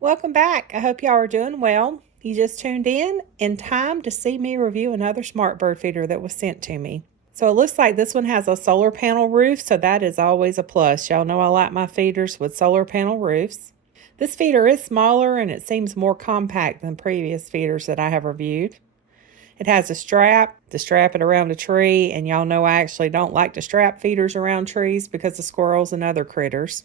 Welcome back. I hope y'all are doing well. You just tuned in time to see me review another smart bird feeder that was sent to me. So it looks like this one has a solar panel roof, so that is always a plus. Y'all know I like my feeders with solar panel roofs. This feeder is smaller and it seems more compact than previous feeders that I have reviewed. It has a strap to strap it around a tree, and y'all know I actually don't like to strap feeders around trees because of squirrels and other critters.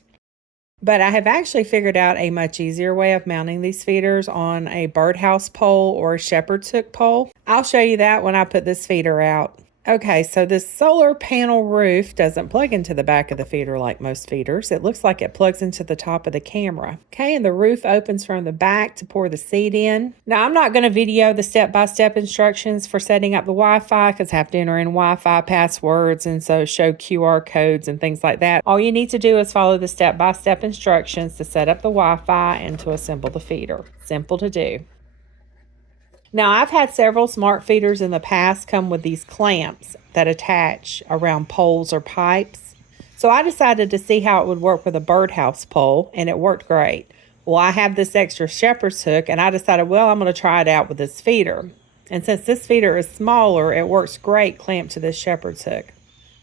But I have actually figured out a much easier way of mounting these feeders on a birdhouse pole or a shepherd's hook pole. I'll show you that when I put this feeder out. Okay, so this solar panel roof doesn't plug into the back of the feeder like most feeders. It looks like it plugs into the top of the camera. Okay, and the roof opens from the back to pour the seed in. Now, I'm not going to video the step-by-step instructions for setting up the Wi-Fi because I have to enter in Wi-Fi passwords and so show QR codes and things like that. All you need to do is follow the step-by-step instructions to set up the Wi-Fi and to assemble the feeder. Simple to do. Now, I've had several smart feeders in the past come with these clamps that attach around poles or pipes. So I decided to see how it would work with a birdhouse pole, and it worked great. Well, I have this extra shepherd's hook, and I decided, well, I'm going to try it out with this feeder. And since this feeder is smaller, it works great clamped to this shepherd's hook.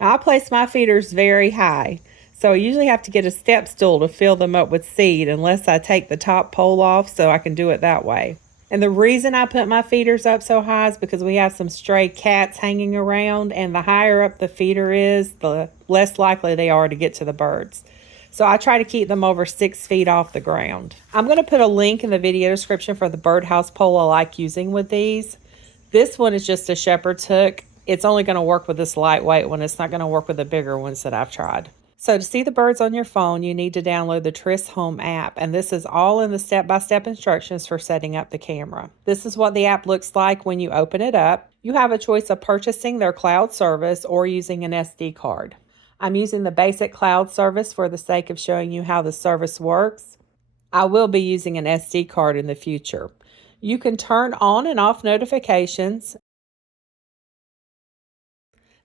Now, I place my feeders very high, so I usually have to get a step stool to fill them up with seed unless I take the top pole off, so I can do it that way. And the reason I put my feeders up so high is because we have some stray cats hanging around, and the higher up the feeder is, the less likely they are to get to the birds. So I try to keep them over 6 feet off the ground. I'm going to put a link in the video description for the birdhouse pole I like using with these. This one is just a shepherd's hook. It's only going to work with this lightweight one. It's not going to work with the bigger ones that I've tried. So to see the birds on your phone, you need to download the Tris Home app, and this is all in the step-by-step instructions for setting up the camera. This is what the app looks like when you open it up. You have a choice of purchasing their cloud service or using an SD card. I'm using the basic cloud service for the sake of showing you how the service works. I will be using an SD card in the future. You can turn on and off notifications.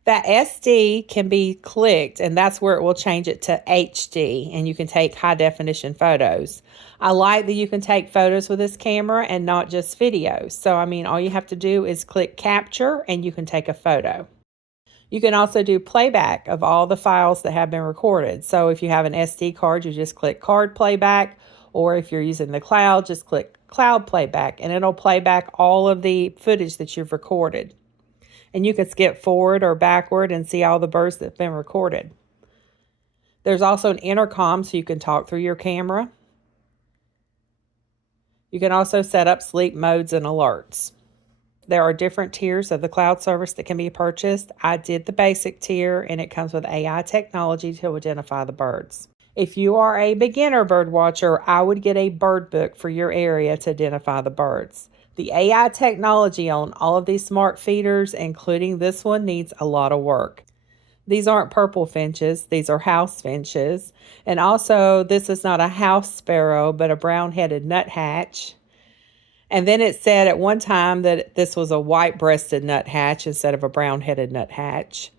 That SD can be clicked, and that's where it will change it to HD, and you can take high definition photos. I like that you can take photos with this camera and not just videos. So, all you have to do is click capture and you can take a photo. You can also do playback of all the files that have been recorded. So if you have an SD card, you just click card playback, or if you're using the cloud, just click cloud playback, and it'll play back all of the footage that you've recorded. And you can skip forward or backward and see all the birds that have been recorded. There's also an intercom so you can talk through your camera. You can also set up sleep modes and alerts. There are different tiers of the cloud service that can be purchased. I did the basic tier, and it comes with AI technology to identify the birds. If you are a beginner bird watcher, I would get a bird book for your area to identify the birds. The AI technology on all of these smart feeders, including this one, needs a lot of work. These aren't purple finches, these are house finches. And also, this is not a house sparrow, but a brown-headed nuthatch. And then it said at one time that this was a white-breasted nuthatch instead of a brown-headed nuthatch.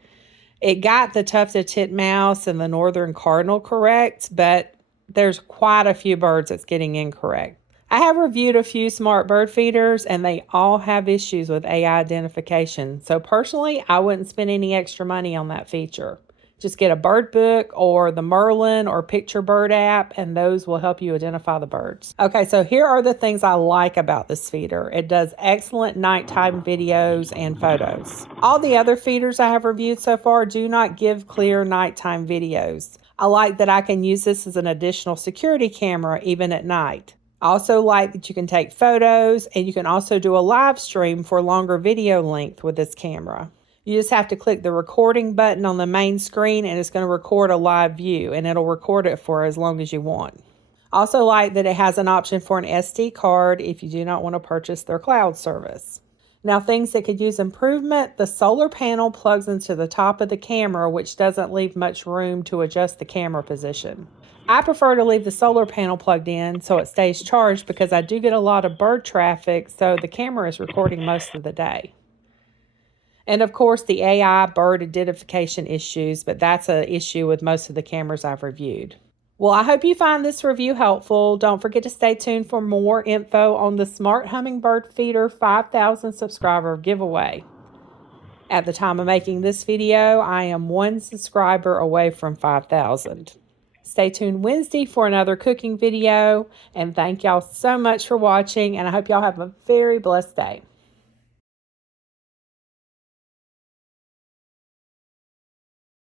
It got the tufted titmouse and the northern cardinal correct, but there's quite a few birds that's getting incorrect. I have reviewed a few smart bird feeders, and they all have issues with AI identification. So personally, I wouldn't spend any extra money on that feature. Just get a bird book or the Merlin or Picture Bird app, and those will help you identify the birds. Okay, so here are the things I like about this feeder. It does excellent nighttime videos and photos. All the other feeders I have reviewed so far do not give clear nighttime videos. I like that I can use this as an additional security camera even at night. I also like that you can take photos, and you can also do a live stream for longer video length with this camera. You just have to click the recording button on the main screen, and it's going to record a live view, and it'll record it for as long as you want. I also like that it has an option for an SD card if you do not want to purchase their cloud service. Now, things that could use improvement, the solar panel plugs into the top of the camera, which doesn't leave much room to adjust the camera position. I prefer to leave the solar panel plugged in so it stays charged because I do get a lot of bird traffic, so the camera is recording most of the day. And of course, the AI bird identification issues, but that's an issue with most of the cameras I've reviewed. Well, I hope you find this review helpful. Don't forget to stay tuned for more info on the Smart Hummingbird Feeder 5,000 subscriber giveaway. At the time of making this video, I am 1 subscriber away from 5,000. Stay tuned Wednesday for another cooking video, and thank y'all so much for watching, and I hope y'all have a very blessed day.